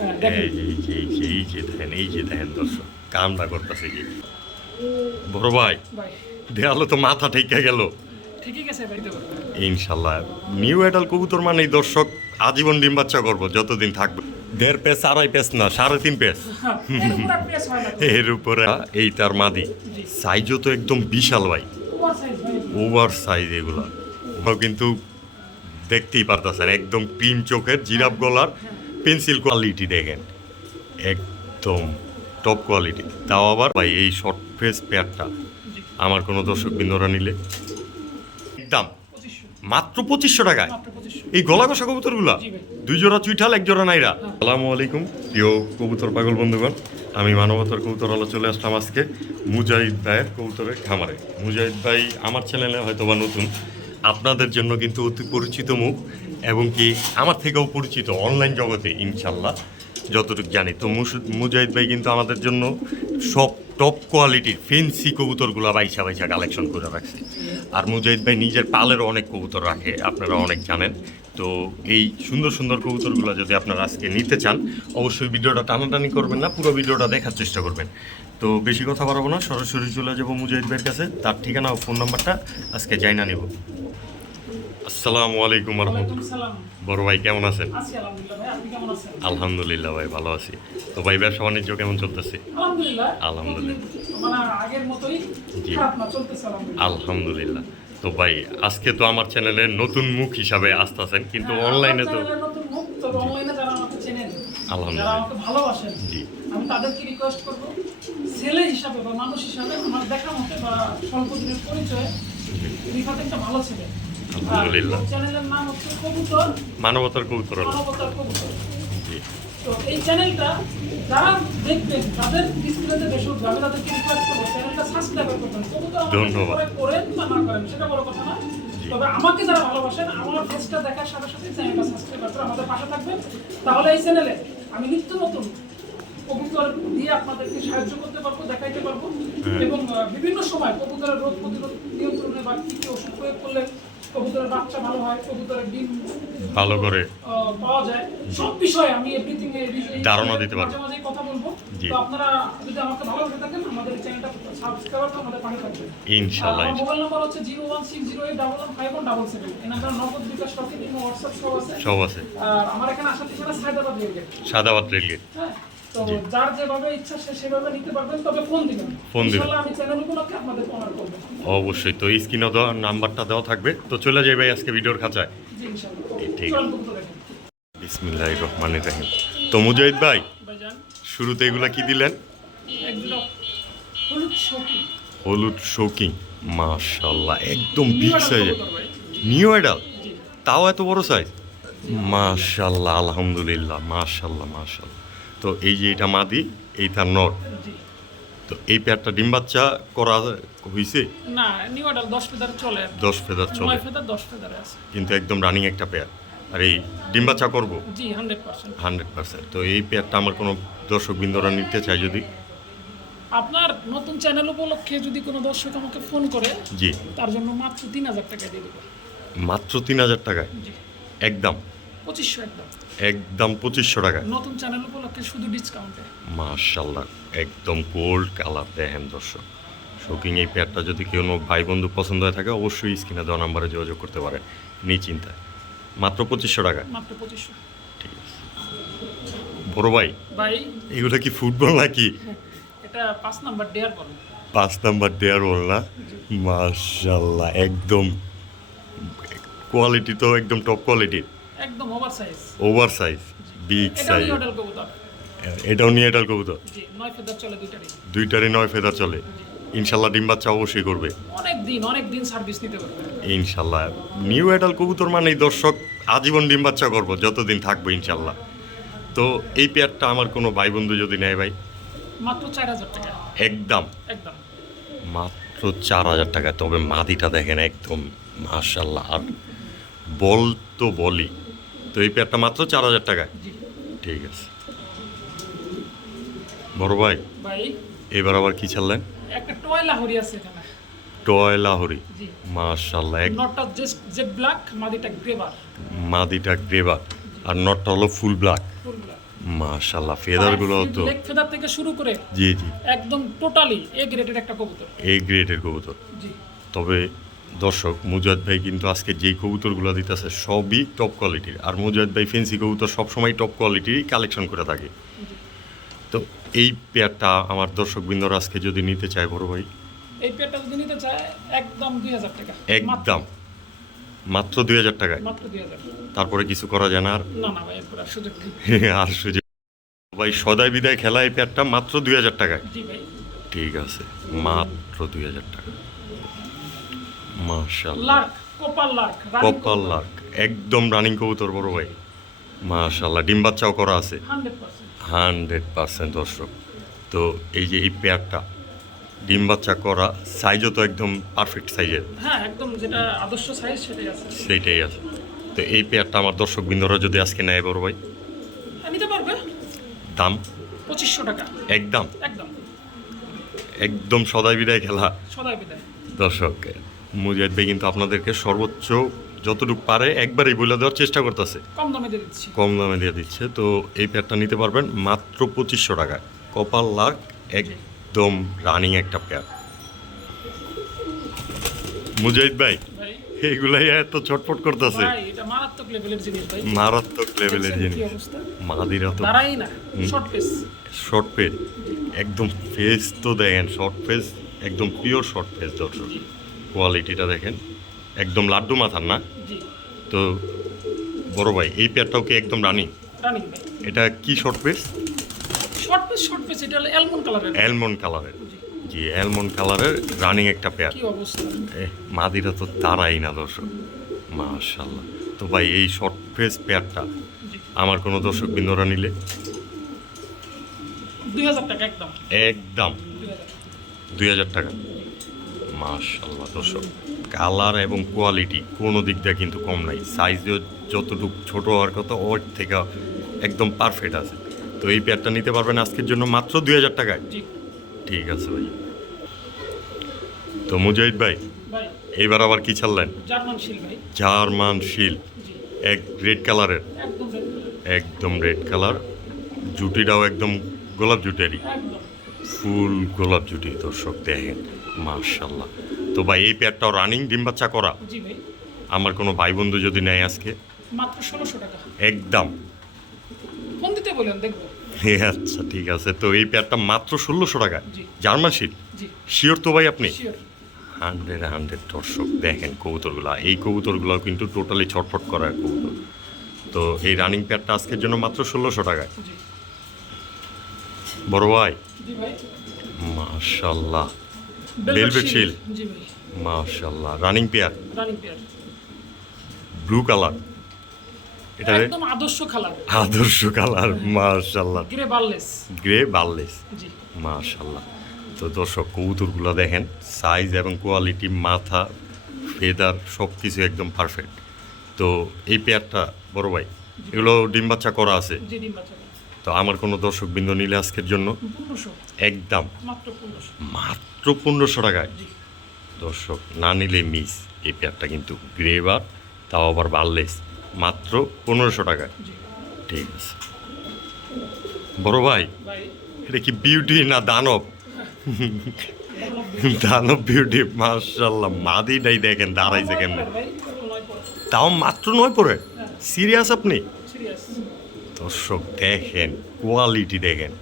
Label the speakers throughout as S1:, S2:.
S1: হ্যাঁ,
S2: এই যে এই যে এই যে এই যে দেখেন এই যে দেখেন দর্শক কামটা করতেছে যে বড় ভাই দেয়ালে তো মাথা ঠেকে গেল। ইনশাল্লাহ নিউ এডাল কবুতর মানে দর্শক আজীবন ডিম বাচ্চা করব যতদিন থাকবে। দেড় পেস আড়াই পেস না সাড়ে তিন পেস।
S1: এর উপর হয়।
S2: এর উপরে এই তার মাদি সাইজও তো একদম বিশাল ভাই।
S1: ওভার সাইজ
S2: এগুলো। ওরাও কিন্তু দেখতেই পারতেছেন একদম ক্রিম চোখের জিরাফ গলার। পেন্সিল কোয়ালিটি দেখেন একদম টপ কোয়ালিটি তাও আবার ভাই এই শর্ট ফেস পেয়ারটা আমার কোনো দর্শক বিন্দুরা নিলে। একদম মাত্র পঁচিশশো টাকায়। এই গলা কষা কবুতরগুলা? দুই জোড়া চুইঠাল এক জোড়া নাইরা। সালামু আলাইকুম প্রিয় কবুতর পাগল বন্ধুগণ। আমি মানবতার কবুতর আলো চলে আসলাম আজকে মুজাহিদ ভাইয়ের কবুতরের খামারে। মুজাহিদ ভাই আমার চ্যানেলে হয়তো বা নতুন। আপনাদের জন্য কিন্তু অতি পরিচিত মুখ। এবং কি আমার থেকেও পরিচিত অনলাইন জগতে, ইনশাল্লাহ। যতটুকু জানি। তো মুজাহিদ ভাই কিন্তু আমাদের জন্য সব টপ কোয়ালিটির ফেন্সি কবুতরগুলো বাইসা বাইসা কালেকশন করে রাখছে। আর মুজাহিদ ভাই নিজের পালেরও অনেক কবুতর রাখে, আপনারা অনেক জানেন। তো এই সুন্দর সুন্দর কবুতরগুলো যদি আপনারা আজকে নিতে চান, অবশ্যই ভিডিওটা টানাটানি করবেন না, পুরো ভিডিওটা দেখার চেষ্টা করবেন। তো বেশি কথা বাড়াবো না, সরাসরি চলে যাব মুজাহিদ ভাইয়ের কাছে। তার ঠিকানা ও ফোন নাম্বারটা আজকে যাই না নেব। আসসালামু আলাইকুম রহমতুল্লাহ বড় ভাই কেমন আছেন?
S1: আলহামদুলিল্লাহ। ভাই
S2: ভালো আছি। তো ভাই ব্যবসা বাণিজ্য কেমন চলতেছে?
S1: আলহামদুলিল্লাহ।
S2: আলহামদুলিল্লাহ।
S1: মানে
S2: তো ভাই আজকে তো আমার চ্যানেলে নতুন মুখ হিসাবে আসতেছেন কিন্তু
S1: হ্যাঁ,
S2: অনলাইনে তো
S1: আমাকে চেনেন,
S2: আলহামদুলিল্লাহ। জি।
S1: আমি তাদেরকে রিকোয়েস্ট করব ছেলে হিসাবে বা মানুষ হিসাবে আমার দেখা মতে বা স্বল্প দিনের পরিচয়ে রিফাত একটা ভালো ছেলে।
S2: আলহামদুলিল্লাহ। মানবতার কবুতর হলো।
S1: মানবতার কবুতর
S2: জি
S1: তো এই চ্যানেলটা যারা দেখবেন তাদের ডিসপ্লেতে বেশি উঠবে আমি তাদেরকে রিকোয়েস্ট করব চ্যানেলটা সাবস্ক্রাইব করবেন
S2: ধন্যবাদ।
S1: করেন বা না করেন সেটা বড় কথা না তবে আমাকে যারা ভালোবাসেন আমার ফেসটা দেখার সাথে সাথে চ্যানেলটা সাবস্ক্রাইব করে আমাদের পাশে থাকবেন তাহলে এই চ্যানেলে আমি নিত্য নতুন কবুতর দিয়ে আপনাদেরকে সাহায্য করতে পারব দেখাইতে পারব
S2: হ্যাঁ।
S1: এবং বিভিন্ন সময় কবুতরের রোগ প্রতিরোধ নিয়ন্ত্রণে বা কি কি ওষুধ প্রয়োগ করলে কবুতরের বাচ্চা ভালো হয় কবুতরের ডিম
S2: ভালো করে
S1: পাওয়া যায়। সব বিষয়ে আমি এভরিথিং
S2: ধারণা দিতে পারব।
S1: মাঝে মাঝে কথা বলব। তো আপনারা যদি আমাকে ভালোবাসে থাকেন আমাদের চ্যানেলটা সাবস্ক্রাইব করে আমাদের পাশে থাকবেন।
S2: ইনশাল্লাহ
S1: আমার মোবাইল নাম্বার হচ্ছে zero one six zero eight double one five one double seven এই নাম্বার নগদ বিকাশ টকিং এবং হোয়াটসঅ্যাপ সব আছে।
S2: সব আছে।
S1: আর আমার এখানে আসার ঠিকানা সায়দাবাদ রেলগেট
S2: সাদাবাদ রেলগেট
S1: হ্যাঁ। তো যার যেভাবে ইচ্ছা সে সেভাবে নিতে পারবেন তবে ফোন দিবেন।
S2: ফোন দিবেন।
S1: আমি চ্যানেল উপলক্ষে আপনাদের অনার করব।
S2: অবশ্যই তো স্ক্রিনে দেওয়া নাম্বারটা দেওয়া থাকবে। তো চলে যাই ভাই আজকে ভিডিওর খাঁচায়। ঠিক। বিসমিল্লাহ রহমান রাহিম। তো মুজাহিদ ভাই শুরুতে এগুলা কি দিলেন?
S1: হলুদ শৌকি
S2: মাশাল্লাহ একদম বিগ
S1: ভাই।
S2: নিউ এডাল তাও এত বড় সাইজ মাশাল্লাহ আলহামদুলিল্লাহ মাশাল্লাহ মাশাল্লাহ তো এই যে এটা মাদি এইটা নর। তো এই পেয়ারটা ডিম বাচ্চা করা হয়েছে
S1: না নিউ অর্ডার দশ ফেদার চলে। আর কি।
S2: দশ ফেদার চলে।
S1: নয় ফেদার দশ ফেদারে আছে।
S2: কিন্তু একদম রানিং একটা পেয়ার। আর এই ডিম বাচ্চা করব?
S1: জি হান্ড্রেড পার্সেন্ট
S2: হান্ড্রেড পার্সেন্ট তো এই পেয়ারটা আমার কোনো দর্শক বিন্দুরা নিতে চাই যদি?
S1: আপনার নতুন চ্যানেল উপলক্ষে যদি কোনো দর্শক আমাকে ফোন করে
S2: জি।
S1: তার জন্য মাত্র তিন হাজার টাকা দিয়ে দেবো।
S2: মাত্র তিন হাজার টাকায়?
S1: জি।
S2: একদম।
S1: পঁচিশশো একদম।
S2: একদম পঁচিশশো টাকায়।
S1: নতুন চ্যানেল উপলক্ষে শুধু ডিসকাউন্টে
S2: মার্শাল্লাহ একদম গোল্ড কালার দেখেন দর্শক। শৌকিং এই পেয়ারটা যদি কেউ ভাই বন্ধু পছন্দ হয়ে থাকে অবশ্যই স্ক্রিনে দেওয়া নাম্বারে যোগাযোগ করতে পারেন নিশ্চিন্তায় মাত্র পঁচিশশো টাকায়?
S1: মাত্র পঁচিশশো।
S2: ঠিক আছে। বড় ভাই
S1: ভাই।
S2: এগুলো কি ফুটবল নাকি?
S1: এটা পাঁচ নাম্বার ডেয়ার বল
S2: পাঁচ নাম্বার দেয়ার বল না? মার্শাল্লাহ একদম কোয়ালিটি তো একদম টপ কোয়ালিটির
S1: একদম over size
S2: over size big size এটাও নিয়ে এটার কবুতর?
S1: জি নয় ফেদার চলে দুইটারই।
S2: দুইটারই নয় ফেদার চলে? ইনশাল্লাহ ডিম বাচ্চা অবশ্যই করবে।
S1: অনেক দিন অনেক দিন সার্ভিস নিতে পারবে।
S2: ইনশাল্লাহ। নিউ এডাল কবুতর মানে দর্শক আজীবন ডিম বাচ্চা করব যতদিন থাকব ইনশাল্লাহ। তো এই পেয়ারটা আমার কোনো ভাই বন্ধু যদি নেয় ভাই?
S1: মাত্র চার হাজার টাকা।
S2: একদম।
S1: একদম।
S2: মাত্র চার হাজার টাকা তবে মাদিটা দেখেন একদম মাশাল্লাহ। আর বল তো বলি তো এই প্যাডটা মাত্র চার হাজার টাকায়। ঠিক আছে। বড় ভাই
S1: ভাই।
S2: এবার আবার কি ছাড়লেন?
S1: একটা টয় লাহরি আছে এখানে।
S2: টয় লাহরি।
S1: জি।
S2: এক
S1: নটটা জাস্ট জেড ব্ল্যাক মাদিটা গ্রেভার
S2: মাদিটা গ্রেবার আর নটটা হলো ফুল ব্ল্যাক
S1: ফুল ব্ল্যাক
S2: মাশাল্লাহ ফেদারগুলো তো
S1: লেগ ফেদার থেকে শুরু করে
S2: জি জি।
S1: একদম টোটালি এ গ্রেডের একটা কবুতর।
S2: এই গ্রেডের কবুতর।
S1: জি।
S2: তবে দর্শক মুজাদ ভাই কিন্তু আজকে যেই কবুতরগুলো দিতেছে সবই টপ কোয়ালিটির আর মুজাদ ভাই ফেন্সি কবুতর সবসময় টপ কোয়ালিটিরই কালেকশন করে থাকে। তো এই পেয়ারটা আমার দর্শক বিন্দুর আজকে যদি নিতে চায় বড় ভাই?
S1: এই পেয়ারটা যদি নিতে চায় একদম দুই হাজার টাকা।
S2: একদম। মাত্র দুই হাজার টাকায়? তারপরে কিছু করা যায় না আর?
S1: আর সুযোগ
S2: ভাই সদাই বিদায় খেলা এই পেয়ারটা মাত্র দুই হাজার টাকায়। ঠিক আছে মাত্র দুই হাজার টাকা। মাশাল্লাহ
S1: লার্ক কপাল লার্ক
S2: কপাল লার্ক একদম রানিং কবুতর বড় ভাই। মাশাল্লাহ ডিম বাচ্চাও করা আছে।
S1: Hundred percent.
S2: দর্শক। তো এই যে এই পেয়ারটা ডিম বাচ্চা করা সাইজও তো একদম পারফেক্ট সাইজের
S1: হ্যাঁ একদম যেটা আদর্শ সাইজ সেটাই আছে।
S2: সেইটাই আছে। তো এই পেয়ারটা আমার দর্শক বিন্দুরা যদি আজকে নেয় বড় ভাই?
S1: নিতে পারবে।
S2: দাম?
S1: পঁচিশশো টাকা।
S2: একদম?
S1: একদম।
S2: একদম সদাই বিদায় খেলা।
S1: সদাই বিদায়।
S2: দর্শক মুজাহিদ ভাই কিন্তু আপনাদেরকে সর্বোচ্চ যতটুকু পারে একবারই বলে দেওয়ার চেষ্টা করতেছে।
S1: কম দামে দিয়ে দিচ্ছি।
S2: কম দামে দিয়ে দিচ্ছে। তো এই পেয়ারটা নিতে পারবেন মাত্র পঁচিশশো টাকা কপাল লাখ একদম রানিং একটা পেয়ার মুজাহিদ ভাই এইগুলাই এত ছটফট করতেছে।
S1: মারাত্মক লেভেলের জিনিস ভাই।
S2: মারাত্মক লেভেলের জিনিস। মাদিরা তো
S1: দাঁড়াই না শর্ট পেস
S2: শর্ট একদম ফেস তো দেখেন শর্ট ফেস একদম পিওর শর্ট ফেস দর্শক। কোয়ালিটিটা দেখেন। একদম লাড্ডু মাথার না? তো বড় ভাই এই পেয়ারটাও কি একদম রানিং? এটা কি short face
S1: short face short face এটা অ্যালমন্ড কালারের
S2: অ্যালমন্ড কালারের
S1: জি।
S2: অ্যালমন্ড কালারের রানিং একটা পেয়ার।
S1: কি অবস্থা।
S2: এ মাদিরা তো তারাই না দর্শক। মাশাল্লাহ তো ভাই এই শর্ট ফেস পেয়ারটা আমার কোনো দর্শক বিন্দুরা নিলে?
S1: দুই হাজার টাকা একদম।
S2: একদম।
S1: দুই হাজার
S2: টাকা। মাশাল্লাহ দর্শক। কালার এবং কোয়ালিটি কোনো দিক দিয়ে কিন্তু কম নাই। সাইজও যতটুকু ছোট হওয়ার কথা ওর থেকে একদম পারফেক্ট আছে। তো এই পেয়ারটা নিতে পারবেন আজকের জন্য মাত্র দুই হাজার টাকায়। ঠিক আছে ভাই। তো মুজাহিদ ভাই এইবার আবার কি ছাড়লেন?
S1: জার্মান শিল
S2: এক রেড কালারের
S1: একদম
S2: রেড কালার জুটিটাও একদম গোলাপ জুটেরই। ফুল গোলাপ জুটি দর্শক দেখেন মার্শাল্লাহ তো ভাই এই পেয়ারটাও রানিং ডিম বাচ্চা করা? আমার কোনো ভাই বন্ধু যদি নেয় আজকে?
S1: মাত্র ষোলোশো টাকা।
S2: একদম।
S1: ফোন দিতে বলেন দেখব।
S2: আচ্ছা ঠিক আছে। তো এই পেয়ারটা মাত্র ষোলোশো টাকা? জার্মান শিট শিওর তো ভাই আপনি? হান্ড্রেড হান্ড্রেড দর্শক দেখেন কবুতরগুলো। এই কবুতরগুলো কিন্তু টোটালি ছটফট করা কবুতর। তো এই রানিং পেয়ারটা আজকের জন্য মাত্র ষোলোশো টাকায়। বড় ভাই? মাশাল্লাহ।
S1: জি ভাই।
S2: মাশাল্লাহ running pair?
S1: Running pair.
S2: Blue colour? এটা
S1: একদম আদর্শ কালার।
S2: আদর্শ কালার মাশাল্লাহ
S1: গ্রে বারলেস।
S2: গ্রে বার্লেস।
S1: জি।
S2: মাশাল্লাহ তো দর্শক কবুতরগুলো দেখেন সাইজ এবং কোয়ালিটি মাথা ফেদার সব কিছু একদম পারফেক্ট তো এই পেয়ারটা বড় ভাই এগুলো ডিম বাচ্চা করা আছে?
S1: জি ডিম বাচ্চা
S2: তো আমার কোনো দর্শক বিন্দু নিলে আজকের জন্য? একদম।
S1: মাত্র পনেরোশো।
S2: টাকায়? দর্শক না নিলে মিস এই পেয়ারটা কিন্তু গ্রেবার তাও আবার বার্লেস মাত্র পনেরোশো টাকায়? ঠিক আছে। বড় ভাই এটা কি বিউটি না দানব? দানব বিউটি মার্শাল্লাহ মাদিটাই দেখেন দাঁড়াইছে কেমনে।
S1: নয়
S2: তাও মাত্র নয় পরে? সিরিয়াস আপনি?
S1: সিরিয়াস
S2: দর্শক দেখেন কোয়ালিটি দেখেন।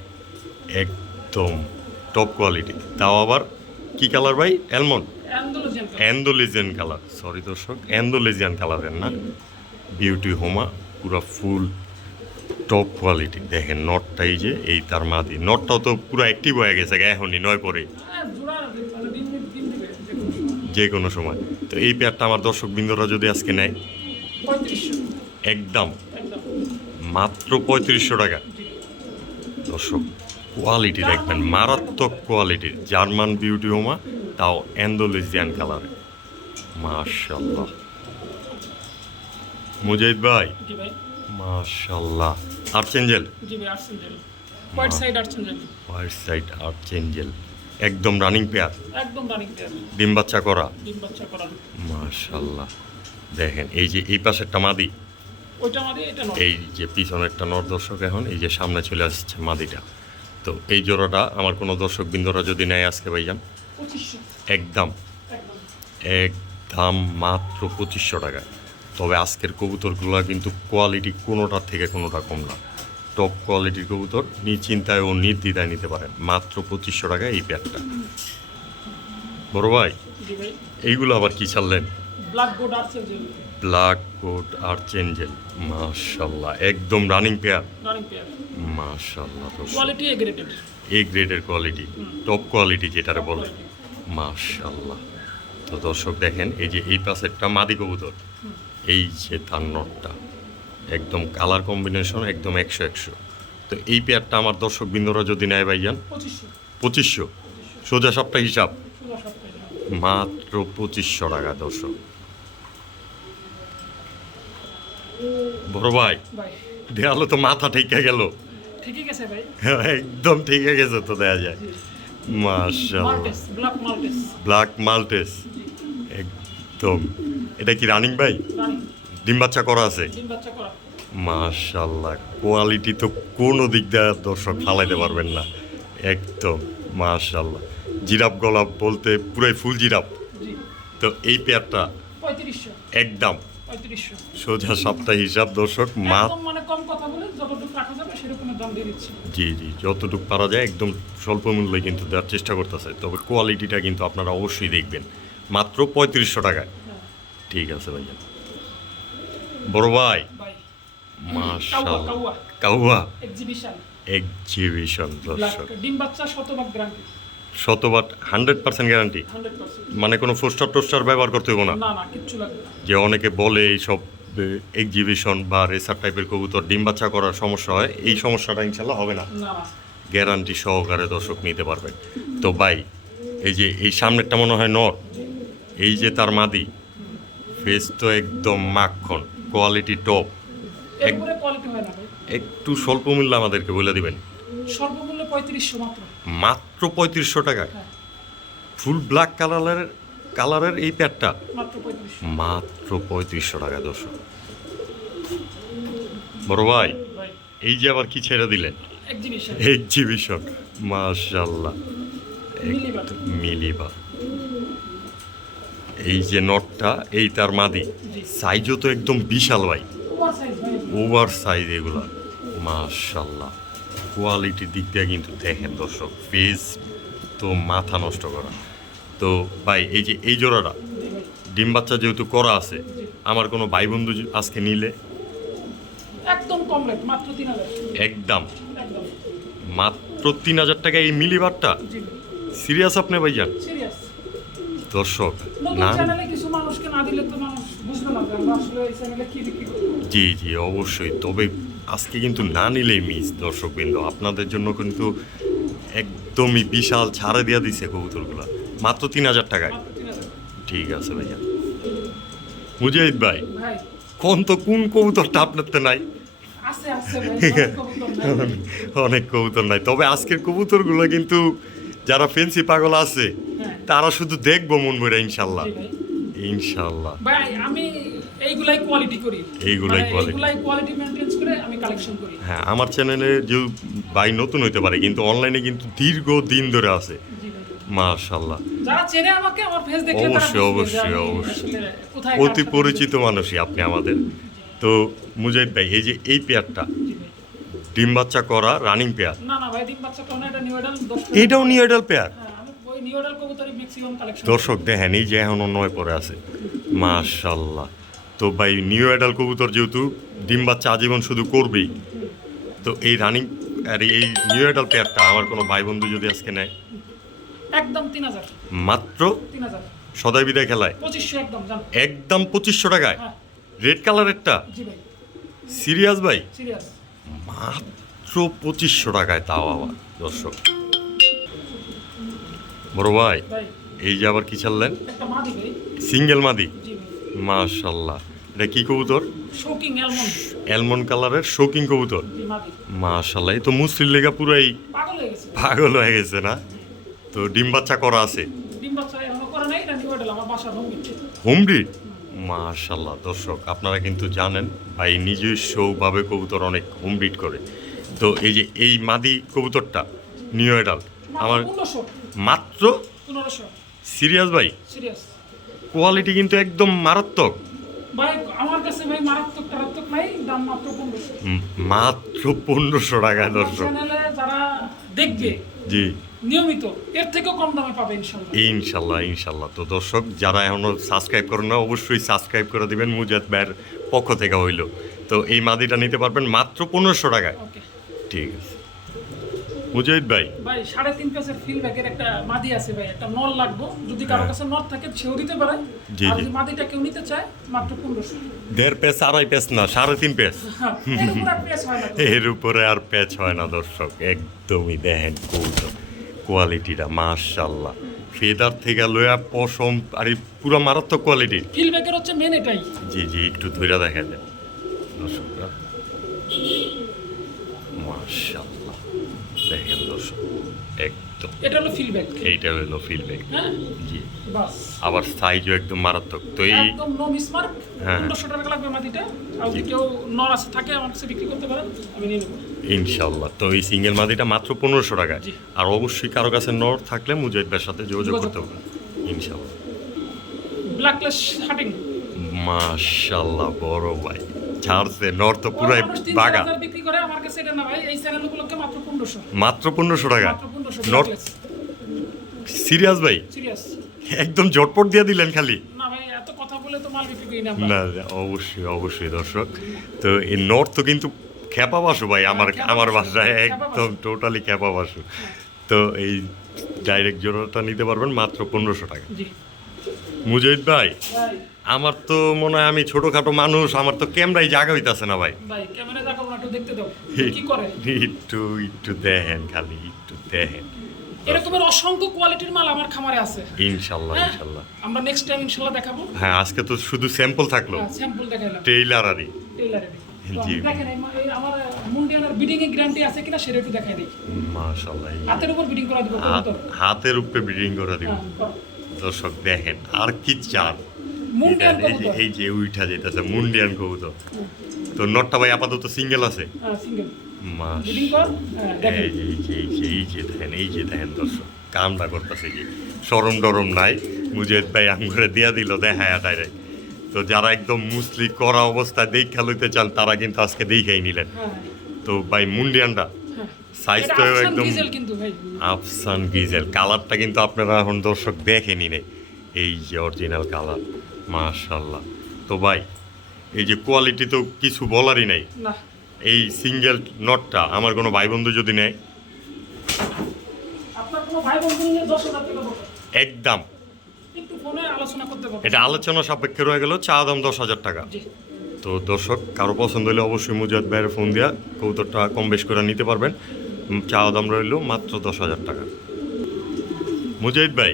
S2: একদম টপ কোয়ালিটি তাও আবার কি কালার ভাই? অ্যালমন্ড
S1: অ্যান্ডোলজিয়ান
S2: কালার সরি দর্শক অ্যান্ডোলেজিয়ান কালারের না? বিউটি হোমা পুরো ফুল টপ কোয়ালিটি দেখেন নটটা এই যে এই তার মাদি। নটটাও তো পুরো অ্যাক্টিভ হয়ে গেছে এখনই নয় পরে।
S1: হ্যাঁ
S2: যে কোনো সময়। তো এই পেয়ারটা আমার দর্শক বিন্দুরা যদি আজকে নেয়? একদম। মাত্র পঁয়ত্রিশশো টাকা। দর্শক কোয়ালিটি দেখবেন মারাত্মক কোয়ালিটির জার্মান বিউটি হোমা তাও অ্যান্ডোলেজিয়ান কালারে মাশাল্লাহ মুজাহিদ ভাই? মাশাল্লাহ আর্চেঞ্জেল
S1: হোয়াইট সাইড
S2: আর্চেঞ্জেল একদম রানিং পেয়ার
S1: একদম রানিং পেয়ার
S2: ডিম বাচ্চা করা।
S1: ডিম বাচ্চা করা।
S2: মাশাল্লাহ দেখেন এই যে এই পাশেরটা মাদি।
S1: ওইটা মাদি এটা
S2: এই যে পিছনেরটা নর দর্শক এখন এই যে সামনে চলে আসছে মাদিটা। তো এই জোড়াটা আমার কোনো দর্শক বিন্দুরা যদি নেয় আজকে ভাইজান একদম।
S1: একদম।
S2: মাত্র পঁচিশশো টাকা। তবে আজকের কবুতরগুলো কিন্তু কোয়ালিটি কোনোটার থেকে কোনোটা কম না। টপ কোয়ালিটির কবুতর নিশ্চিন্তায় ও নির্দ্বিধায় নিতে পারেন। মাত্র পঁচিশশো টাকা এই প্যাকটা বড় ভাই এইগুলো আবার কি ছাড়লেন?
S1: ব্ল্যাক যে
S2: ব্ল্যাক কোট আর চেঞ্জেল মাশাল্লাহ একদম রানিং পেয়ার
S1: রানিং পেয়ার
S2: মাশাল্লাহ দর্শক
S1: কোয়ালিটি এ গ্রেডেড
S2: এ গ্রেডের কোয়ালিটি টপ কোয়ালিটি যেটারে বলে। মাশাল্লাহ তো দর্শক দেখেন এই যে এই পাশেরটা মাদি কবুতর এই যে তার নটটা একদম কালার কম্বিনেশন একদম একশো একশো। তো এই পেয়ারটা আমার দর্শক বিন্দুরা যদি নেয় ভাইজান?
S1: পঁচিশশো।
S2: পঁচিশশো। সোজা সপ্তাহ হিসাব। মাত্র পঁচিশশো টাকা দর্শক। বড় ভাই দেয়ালে তো মাথা ঠিকা গেল।
S1: ভাই।
S2: একদম ঠিকে গেছে তো দেয়া যায়।
S1: Black Maltese.
S2: একদম। এটা কি রানিং ভাই? ডিম বাচ্চা করা আছে? মাশাল্লাহ কোয়ালিটি তো কোনো দিক দিয়ে দর্শক ফালাইতে পারবেন না। একদম মাশাল্লাহ জিরাপ গোলাপ বলতে পুরাই ফুল জিরাপ তো এই পেয়ারটা একদম সোজা সপ্তাহ হিসাব দর্শক মা
S1: মানে কম কথা বলে যতটুকু রাখা যাবে সেরকমের দাম দিয়ে দিচ্ছি।
S2: জি জি যতটুকু পারা যায় একদম স্বল্প মূল্যে কিন্তু দেওয়ার চেষ্টা করতেছে। তবে কোয়ালিটিটা কিন্তু আপনারা অবশ্যই দেখবেন। মাত্র পঁয়ত্রিশশো টাকায়।
S1: হ্যাঁ।
S2: ঠিক আছে ভাইয়া বড় ভাই। মাশাল
S1: কাউয়া এক্সিবিশন
S2: এক্সিবিশন দর্শক।
S1: ডিম বাচ্চা শতভাগ গ্যারান্টি
S2: শতবার হান্ড্রেড পার্সেন্ট গ্যারান্টি। মানে কোনো ফোস্টার টোস্টার ব্যবহার করতে হবে না। যে অনেকে বলে এইসব এক্সিবিশন বা রেসার টাইপের কবুতর ডিম বাচ্চা করার সমস্যা হয় এই সমস্যাটা ইনশাল্লাহ হবে না। গ্যারান্টি সহকারে দর্শক নিতে পারবেন তো ভাই এই যে এই সামনেরটা মনে হয় নর এই যে তার মাদি ফেস তো একদম মাখন কোয়ালিটি টপ একটু স্বল্প মূল্য আমাদেরকে বলে দিবেন।
S1: সর্বমূল্য পঁয়ত্রিশশো মাত্র।
S2: মাত্র পঁয়ত্রিশশো টাকায়
S1: হ্যাঁ।
S2: ফুল ব্ল্যাক কালারের কালারের এই প্যাডটা?
S1: মাত্র পঁয়ত্রিশশো।
S2: টাকা দর্শক। বড় ভাই এই যে আবার কি ছেড়ে দিলেন?
S1: এক্সিবিশন
S2: মাশাল্লাহ
S1: মিলিবার।
S2: মিলিবা এই যে নটটা এই তার মাদি সাইজও তো একদম বিশাল ভাই।
S1: ওভার সাইজ ভাই।
S2: ওভার সাইজ এগুলো। মাশাল্লাহ কোয়ালিটির দিক দিয়ে কিন্তু দেখেন দর্শক ফেস তো মাথা নষ্ট করা। তো ভাই এই যে এই জোড়াটা ডিম বাচ্চা যেহেতু করা আছে আমার কোনো ভাই বন্ধু আজকে নিলে?
S1: একদম কম রেট মাত্র তিন হাজার।
S2: একদম। মাত্র তিন হাজার টাকা এই মিলিবারটা সিরিয়াস আপনি ভাই
S1: যান
S2: দর্শক না? জি জি অবশ্যই। তবে আজকে কিন্তু না নিলেই মিস দর্শকবৃন্দ। আপনাদের জন্য কিন্তু একদমই বিশাল ছাড়ে দেওয়া দিছে কবুতরগুলো। মাত্র তিন হাজার টাকায়। ঠিক আছে ভাইয়া। মুজাহিদ ভাই কোন তো কোন কবুতরটা আপনার তো নাই। অনেক কবুতর নাই। তবে আজকের কবুতরগুলো কিন্তু যারা ফেন্সি পাগল আছে
S1: হ্যাঁ।
S2: তারা শুধু দেখব মন ভরে ইনশাল্লাহ। ইনশাল্লাহ।
S1: ভাই আমি এইগুলাই কোয়ালিটি করি।
S2: এইগুলাই
S1: মানে
S2: quality।
S1: এইগুলাই কোয়ালিটি করে আমি কালেকশন করি।
S2: হ্যাঁ আমার চ্যানেলে যে ভাই নতুন হইতে পারে কিন্তু অনলাইনে কিন্তু দীর্ঘ দিন ধরে আছে।
S1: জি
S2: মাশাল্লাহ
S1: যারা চেনে আমাকে আমার ফেস তারা
S2: অবশ্যই, অবশ্যই, অবশ্যই। অতি পরিচিত মানুষই আপনি আমাদের। তো মুজাহিদ ভাই এই যে এই পেয়ারটা ডিম বাচ্চা করা রানিং পেয়ার
S1: না না ভাই ডিম বাচ্চা কোনো এটা নিউ এডাল
S2: এটাও নিউ এডাল পেয়ার দর্শক দেখেন এই যে এখনও নয় পরে আছে। মাশাল্লাহ তো ভাই নিউ এডাল কবুতর যেহেতু ডিম বাচ্চা আজীবন শুধু করবেই। তো এই রানিং আর এই নিউ এডাল পেয়ারটা আমার কোনো ভাই বন্ধু যদি আজকে নেয়?
S1: একদম তিন হাজার।
S2: মাত্র?
S1: তিন হাজার।
S2: সদাই বিদায় খেলায়?
S1: পঁচিশশো একদম
S2: একদম পঁচিশশো টাকায়? রেড কালারেরটা সিরিয়াস ভাই। মাত্র পঁচিশশো টাকায় তাও আবার দর্শক। বড় ভাই এই যে আবার কি ছাড়লেন? সিঙ্গেল মাদি। মাশাল্লাহ এটা কি কবুতর?
S1: শোকিং অ্যালমন্ড
S2: অ্যালমন্ড কালারের শোকিং কবুতর। মাশাল্লাহ এই তো মুসলির লেগা পুরাই
S1: পাগল হয়ে গেছে।
S2: না? তো ডিম বাচ্চা করা আছে?
S1: হোম
S2: ব্রিড মাশাল্লাহ দর্শক আপনারা কিন্তু জানেন ভাই নিজস্ব নিজস্বভাবে কবুতর অনেক হোম ব্রিড করে। তো এই যে এই মাদি কবুতরটা নিউ এডাল আমার মাত্র? সিরিয়াস ভাই?
S1: সিরিয়াস
S2: কোয়ালিটি কিন্তু একদম মারাত্মক।
S1: মাত্র পনেরোশো।
S2: টাকায় দর্শক।
S1: দেখবে
S2: জি।
S1: নিয়মিত এর থেকেও কম দামে পাবে ইনশাল্লাহ।
S2: ইনশাল্লাহ ইনশাল্লাহ। তো দর্শক যারা এখনও সাবস্ক্রাইব করেন না অবশ্যই সাবস্ক্রাইব করে দিবেন মুজাদ ভাইয়ের পক্ষ থেকে হইল। তো এই মাদিটা নিতে পারবেন মাত্র পনেরোশো টাকায়। ঠিক আছে। মুজাহিদ ভাই।
S1: ভাই সাড়ে তিন পেসের ফিল ব্যাগের একটা মাদি আছে ভাই একটা নল লাগবো। যদি কারও কাছে নল থাকে সেও দিতে পারে।
S2: জি,
S1: আর
S2: জি।
S1: যদি মাদিটা কেউ নিতে চায় মাত্র পনেরোশো।
S2: দেড় পেস আড়াই পেস না সাড়ে তিন পেস
S1: আর হয় না তো।
S2: এর উপরে আর প্যাচ হয় না দর্শক। একদমই দেখেন কৌতো কোয়ালিটিটা মার্শাল্লাহ ফেদার থেকে লয়া পশম আর পুরো মারাত্মক কোয়ালিটির
S1: ফিল ব্যাগের হচ্ছে মেন এটাই।
S2: জি জি একটু ধৈর্য দেখা যায়। দর্শকরা মার্শাল্লাহ একদম।
S1: এটা হলো ফিল ব্যাগ
S2: এইটা হলো ফিলব্যাক
S1: হ্যাঁ?
S2: জি।
S1: বাস।
S2: আবার সাইজও একদম মারাত্মক। তো এই
S1: একদম নো মিসমার্ক
S2: হ্যাঁ।
S1: পনেরোশো টাকা লাগবে আর যদি কেউ থাকে আমার কাছে বিক্রি করতে পারেন আমি নিয়ে নেব।
S2: ইনশাল্লাহ তো এই সিঙ্গেল মাদিটা মাত্র পনেরোশো টাকায়। আর অবশ্যই কারও কাছে নর থাকলে মুজাহিদের সাথে যোগাযোগ করতে পারবেন ইনশাল্লাহ
S1: ব্ল্যাকলেস হাটিং
S2: মাশাল্লাহ বড় ভাই। ছাড়ছে নর তো পুরাই বাগা
S1: বিক্রি করে আমার কাছে এটা না ভাই এই চ্যানেল উপলক্ষে মাত্র পনেরোশো।
S2: মাত্র টাকা? নর সিরিয়াস ভাই?
S1: সিরিয়াস
S2: একদম ঝটপট দিয়ে দিলেন খালি।
S1: না
S2: অবশ্যই অবশ্যই দর্শক। তো এই নর তো কিন্তু খেপা বাসু ভাই আমার আমার
S1: বাসু,
S2: বাসায় একদম টোটালি খেপা বাসু তো এই ডাইরেক্ট জোড়াটা নিতে পারবেন মাত্র পনেরোশো টাকা। মুজাহিদ ভাই আমার তো মনে হয় আমি ছোটখাটো মানুষ আমার তো ক্যামেরায় জায়গা হইতাছে না ভাই।
S1: একটু
S2: একটু দেখেন খালি একটু দেখেন।
S1: এরকমের অসংখ্য কোয়ালিটির মাল আমার খামারে আছে।
S2: ইনশাল্লাহ
S1: হ্যাঁ,
S2: ইনশাল্লাহ।
S1: আমরা নেক্সট টাইম ইনশাল্লাহ দেখাবো।
S2: হ্যাঁ আজকে তো শুধু স্যাম্পল থাকল।
S1: স্যাম্পল দেখাইলাম।
S2: টেইলার আরই
S1: টেইলারে
S2: জি।
S1: দেখেন আমার মুন্ডিয়ানার বিডিং গ্যারান্টি আছে কিনা সেটা একটু দেখাই
S2: এই
S1: হাতের উপর বিডিং করা দিব
S2: হাতের উপরে ব্রিডিং করে দিব।
S1: হ্যাঁ।
S2: দর্শক দেখেন আর কি চান এই যে-
S1: কবুতর।
S2: এই যে উইঠা যেতেছে মুন্ডিয়ান কবুতর। তো নটটা ভাই আপাতত সিঙ্গেল আছে?
S1: হ্যাঁ হ্যাঁ
S2: এই যে এই যে এই যে দেখেন এই যে দেখেন দর্শক কামটা করতেছে কি? সরম ডরম নাই। মুজেদ ভাই আম করে দিয়া দিল দেখায় ডাইরেক্ট তো যারা একদম মুসলি করা অবস্থায় দেখা লইতে চান তারা কিন্তু আজকে দেখাই নিলেন।
S1: হ্যাঁ।
S2: তো ভাই মুন্ডিয়ানটা? সাইজ তো একদম আফসান গিজেল কালারটা কিন্তু আপনারা এখন দর্শক দেখেনি নে। এই যে অরিজিনাল কালার মাশাল্লাহ তো ভাই এই যে কোয়ালিটি তো কিছু বলারই নাই। এই সিঙ্গেল নটটা আমার কোনো ভাই বন্ধু যদি নেয়? একদম। এটা আলোচনা সাপেক্ষে রয়ে গেল চা দাম দশ হাজার টাকা। তো দর্শক কারও পছন্দ হলে অবশ্যই মুজাদ ভাইয়ের ফোন দিয়া কৌতরটা কম বেশ করে নিতে পারবেন। উম, চা দাম রইল মাত্র দশ হাজার টাকা। মুজাহিদ ভাই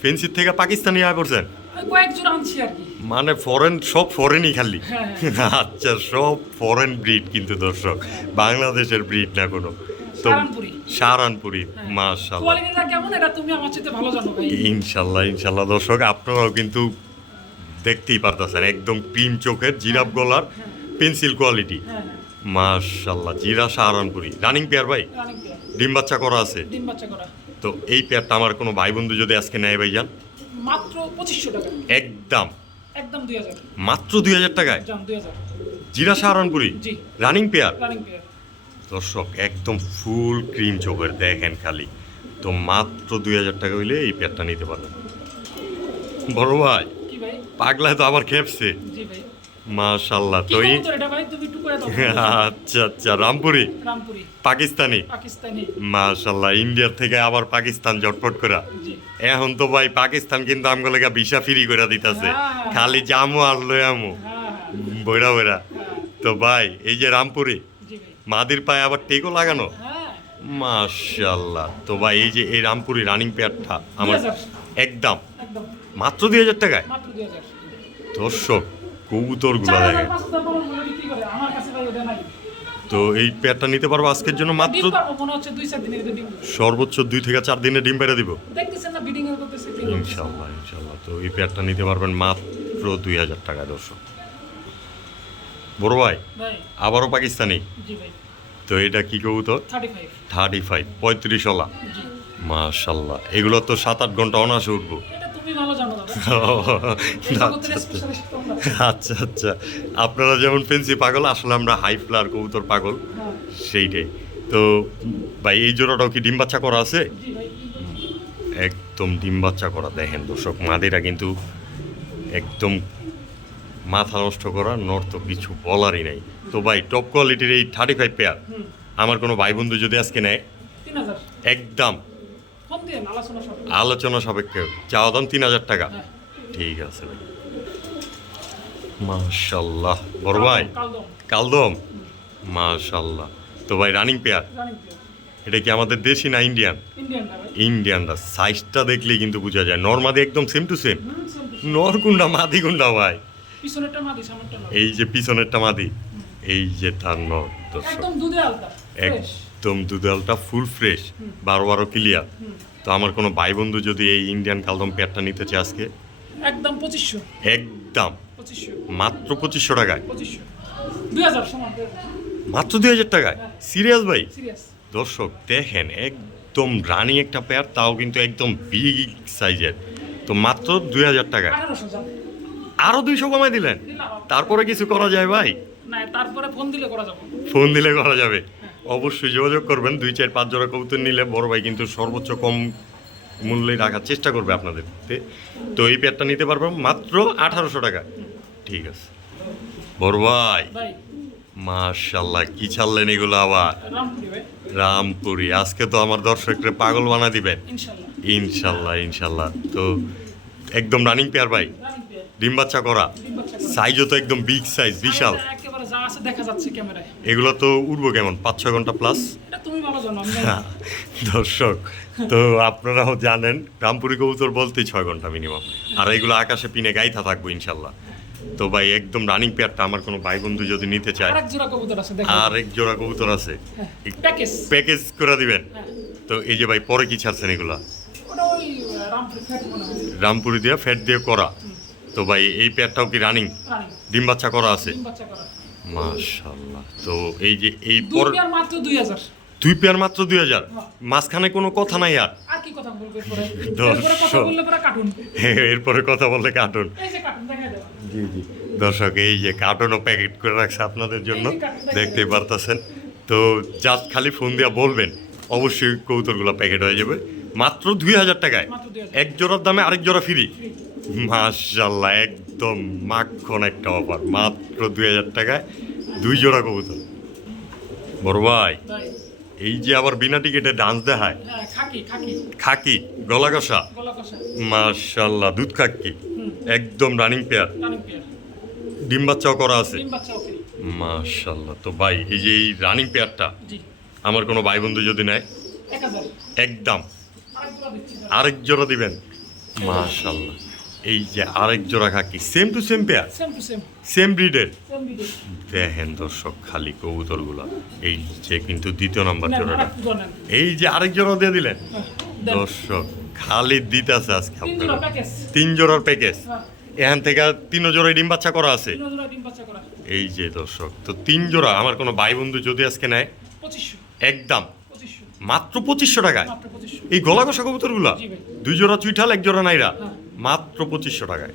S2: ফেন্সির থেকে পাকিস্তানি আয় করছেন মানে ফরেন সব ফরেনই খালি।
S1: হ্যাঁ,
S2: আচ্ছা সব ফরেন ব্রিড কিন্তু দর্শক। বাংলাদেশের ব্রিড না কোনো। তো
S1: সারানপুরি। হ্যাঁ।
S2: মাশাল্লাহ
S1: কেমন? এটা তুমি আমার চেয়ে ভালো জানো ভাই।
S2: ইনশাল্লাহ ইনশাল্লাহ দর্শক আপনারাও কিন্তু দেখতেই পারতেছেন একদম ক্রিম চোখের জিরাফ গলার পেন্সিল কোয়ালিটি মাশাল্লাহ জিরা সাহারানপুরি রানিং পেয়ার ভাই? ডিম বাচ্চা করা আছে?
S1: ডিম বাচ্চা করা।
S2: তো এই পেয়ারটা আমার কোনো ভাই বন্ধু যদি আজকে নেয় ভাইজান?
S1: মাত্র পঁচিশশো টাকা।
S2: একদম।
S1: একদম দুই হাজার।
S2: মাত্র দুই হাজার টাকায়?
S1: যান
S2: জিরা সাহারানপুরি
S1: জি।
S2: রানিং পেয়ার
S1: রানিং পেয়ার
S2: দর্শক একদম ফুল ক্রিম চোখের দেখেন খালি। তো মাত্র দুই হাজার টাকা হইলে এই পেয়ারটা নিতে পারবেন। বড় ভাই
S1: ভাই?
S2: পাগলায় তো আবার খেপছে।
S1: জি ভাই।
S2: মাশাল্লাহ তো আচ্ছা আচ্ছা রামপুরি? পাকিস্তানি? মাশাল্লাহ ইন্ডিয়ার থেকে আবার পাকিস্তান জটপট করা। এখন তো ভাই পাকিস্তান কিন্তু আমগুলো ভিসা ফ্রি করে দিতেছে।
S1: হ্যাঁ।
S2: খালি জামু আর লই আমু।
S1: হ্যাঁ
S2: বইরা বইরা।
S1: হ্যাঁ।
S2: তো ভাই এই যে রামপুরি মাদির পায়ে আবার টেকও লাগানো?
S1: হ্যাঁ।
S2: মাশাল্লাহ তো ভাই এই যে এই রামপুরি রানিং পেয়ারটা আমার একদম। মাত্র দুই হাজার টাকায়? দর্শক কবুতরগুলা
S1: চার হাজার
S2: দেখে
S1: পাঁচ হাজার বলুন বলে বিক্রি করে আমার কাছে ভাই ওটা নাই।
S2: তো এই পেয়ারটা নিতে পারব আজকের জন্য মাত্র সর্বোচ্চ দুই থেকে চার দিনে ডিম পেরে দিব। ইনশাল্লাহ ইনশাল্লাহ তো এই পেয়ারটা নিতে পারবেন মাত্র দুই হাজার টাকা দর্শক। বড় ভাই আবারও পাকিস্তানি? তো এটা কি কবুতর?
S1: থার্টি ফাইভ
S2: থার্টি ফাইভ পঁয়ত্রিশ ওলা মাশাল্লাহ এগুলো তো সাত আট ঘণ্টা অনাসে উঠবো। আচ্ছা আচ্ছা। আচ্ছা আচ্ছা। আপনারা যেমন ফেন্সি পাগল আসলে আমরা হাই ফ্লার কবুতর পাগল।
S1: হ্যাঁ।
S2: সেইটাই। তো ভাই এই জোড়াটাও কি ডিম বাচ্চা করা আছে? একদম ডিম বাচ্চা করা দেখেন দর্শক মাদিরা কিন্তু একদম মাথা নষ্ট করা নর তো কিছু বলারই নাই। তো ভাই টপ কোয়ালিটির এই থার্টি ফাইভ পেয়ার আমার কোনো ভাই বন্ধু যদি আজকে নেয় একদম
S1: আলোচনা
S2: সাপেক্ষে। চাওয়া দাম তিন হাজার টাকা।
S1: হ্যাঁ।
S2: ঠিক আছে ভাই। মাশাল্লাহ। বড় ভাই?
S1: কালদম।
S2: মাশাল্লাহ। তো ভাই রানিং পেয়ার এটা কি আমাদের দেশি না ইন্ডিয়ান
S1: ইন্ডিয়ানটা
S2: সাইজটা দেখলেই কিন্তু বোঝা যায়। নর্মাদি একদম সেম টু সেম নরকুন্ডা মাদি গুন্ডা ভাই। এই যে পিছনেরটা মাদি। এই যে তার নর দর্শক।
S1: একদম দুধে
S2: ফুল ফ্রেশ বারো বারো ক্লিয়ার তো আমার কোনো ভাই বন্ধু যদি এই ইন্ডিয়ান কালদম পেয়ারটা নিতে চায় আজকে?
S1: একদম পঁচিশশো।
S2: একদম?
S1: পঁচিশশো।
S2: মাত্র পঁচিশশো টাকায়?
S1: পঁচিশশো। দুই হাজার
S2: মাত্র দুই হাজার টাকায়? সিরিয়াস ভাই? দর্শক দেখেন একদম রানি একটা পেয়ার তাও কিন্তু একদম বিগ সাইজের তো মাত্র দুই হাজার টাকায়। আরও দুইশো কমাই দিলেন? তারপরে কিছু করা যায় ভাই?
S1: না তারপরে ফোন দিলে করা যাবে।
S2: ফোন দিলে করা যাবে। অবশ্যই যোগাযোগ করবেন। দুই চার পাঁচ জোড়া কবুতর নিলে বড় ভাই কিন্তু সর্বোচ্চ কম মূল্যে রাখার চেষ্টা করবে আপনাদের তো এই পেয়ারটা নিতে পারবেন মাত্র আঠারোশো টাকা। ঠিক আছে। বড় ভাই মাশাল্লাহ কি ছাড়লেন এগুলো আবার?
S1: রামপুরি
S2: আজকে তো আমার দর্শকরা পাগল বানা দিবেন।
S1: ইনশাল্লাহ।
S2: ইনশাল্লাহ তো একদম রানিং পেয়ার ভাই। ডিম বাচ্চা করা। সাইজও তো একদম বিগ সাইজ বিশাল।
S1: যা আছে দেখা যাচ্ছে ক্যামেরায়।
S2: এগুলো তো উঠবো কেমন? পাঁচ ছয় ঘণ্টা প্লাস
S1: এটা তুমি ভালো জানো আমি
S2: দর্শক তো আপনারাও জানেন রামপুরি কবুতর বলতেই ছয় ঘণ্টা মিনিমাম আর এগুলো আকাশে পিনে গাইথা থাকব ইনশাল্লাহ। তো ভাই একদম রানিং পেয়ারটা আমার কোনো ভাই বন্ধু যদি নিতে চায়
S1: আরেক জোড়া কবুতর আছে দেখো।
S2: আর এক জোড়া কবুতর আছে।
S1: প্যাকেজ
S2: প্যাকেজ করে দিবেন?
S1: হ্যাঁ।
S2: তো এই যে ভাই পরে কি ছাড়ছেন এগুলা?
S1: রামপুরি হয়।
S2: দিয়ে ফ্যাট দিয়ে করা। তো ভাই এই পেয়ারটাও কি রানিং
S1: রানিং
S2: ডিম বাচ্চা করা আছে? মাশাল্লাহ তো এই যে এই পর
S1: মাত্র দুই হাজার।
S2: দুই পেয়ার মাত্র দুই হাজার?
S1: হ্যাঁ।
S2: মাঝখানে কোনো কথা নাই আর?
S1: আর কি কথা বলবে
S2: দর্শক।
S1: এরপরে কথা বললে পরে কার্টুন
S2: এরপরে কথা বললে কার্টুন
S1: এই যে কার্টুন দেখা দেওয়া
S2: জি জি। দর্শক এই যে কার্টুনও প্যাকেট করে রাখছে আপনাদের জন্য। দেখতেই পারতেছেন। তো জাস্ট খালি ফোন দিয়া বলবেন অবশ্যই কৌতুকগুলো প্যাকেট হয়ে যাবে। মাত্র দুই হাজার টাকায়। এক জোড়ার দামে আরেক জোড়া ফ্রি মাশাল্লাহ একদম মাখন একটা অফার। মাত্র দুই হাজার টাকায় দুই জোড়া কবুতর। বড় ভাই এই যে আবার বিনা টিকিটে ডান্স দেখায়।
S1: হ্যাঁ খাকি
S2: গলা কষা মাশাল্লাহ দুধ খাকি। একদম রানিং পেয়ার ডিম বাচ্চাও করা আছে। মাশাল্লাহ তো ভাই এই যে এই রানিং পেয়ারটা আমার কোনো ভাই বন্ধু যদি নেয় একদম।
S1: আরেক জোড়া
S2: আরেক জোড়া দিবেন। মাশাল্লাহ এই যে আরেক জোড়া খাকি same to same pair
S1: same
S2: ব্রিডের দেখেন দর্শক খালি কবুতরগুলা। এই যে কিন্তু দ্বিতীয় নাম্বার জোড়াটা। এই যে আরেক জোড়া দিয়ে দিলেন? দর্শক খালি দিতেছে আজকে
S1: জোড়া
S2: তিন জোড়ার প্যাকেজ এখান থেকে তিন জোড়ায় ডিম বাচ্চা করা আছে। এই যে দর্শক তো তিন জোড়া আমার কোনো ভাই বন্ধু যদি আজকে নেয়? একদম। মাত্র পঁচিশশো টাকায়? এই গলা কষা কবুতরগুলা দুই জোড়া চুইঠাল এক জোড়া নাইরা?
S1: হ্যাঁ।
S2: মাত্র পঁচিশশো টাকায়।